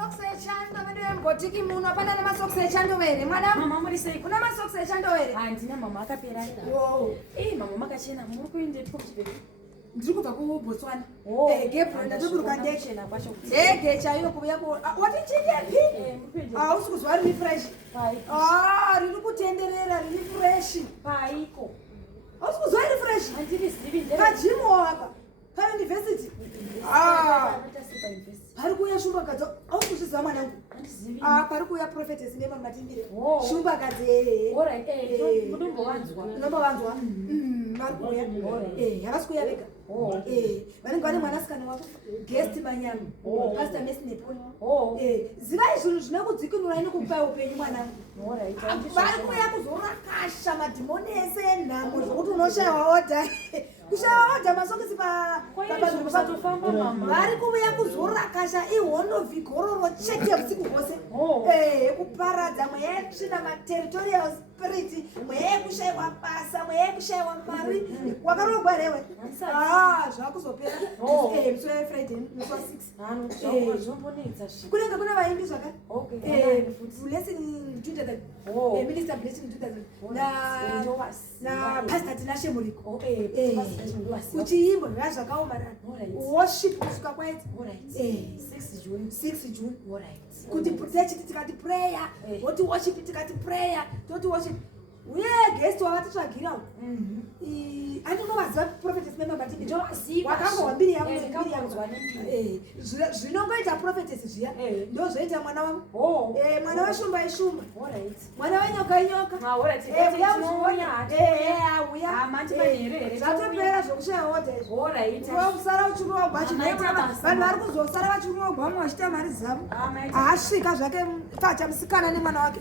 masokisi echando vedembotiki muno apana nemasokisi echando here mwana mama muri sei kuna masokisi echando here handina mama akapera mama makachena muri kuendeti kuchibhedhlera ndiri kubva kuBotswana gebronda ndoburuka ndege chaiyo kuuya wati chikepi hausi kuzwa riri fresh riri kutenderera riri fresh paiko hausi kuzwa riri fresh pajimu waka pauniversity pari kuuya shumbakadzi hausi kuzviziva mwanangu pari kuuya prophetess nemamatimbire shumbakadzi unombowanzwa vari kuuya havasi kuuya vega vanenge vane mwanasikana wavo guest manyama pastor mesneponi zivai zvinhu zvine kudzikinurai nekukupai upenyu mwanangu vari kuuya kuzorakasha madhimoni ese nhamo zvokuti unoshayiwa odha kushayiwa odha masokisi vari kuuya kuzorakasha ihondovhigororo chete usiku hwose kuparadza mweya yetsvina materitorial spirit mweya yekushayiwa basa mweya yekushayiwa mari wakarogwa rewe zvakuzopera musi wefriday musi wa6 kunenge kuna vaimbi zvakare blessing 2000 minister blessing 2000 napastor tinashe muriko kuchiimbo zvaa zvakaomarana worship kusvika kwaiti 6 June kuti chiti tikati prayer toti worship tikati prayer toti worship uye guest wavatitsvagira andinovaziva prophetess memambatibwakambowambiri zvinongoita prophetess zviya ndozvoita mwana wavo mwana weshumba ishumba mwana wenyoka inyoka zvatopera zvokushayaodha kusara uchirogwa vanhu vari kuzosara vachirogwa vamwe vachita mari dzavo haasvika zvake facha musikana nemwana wake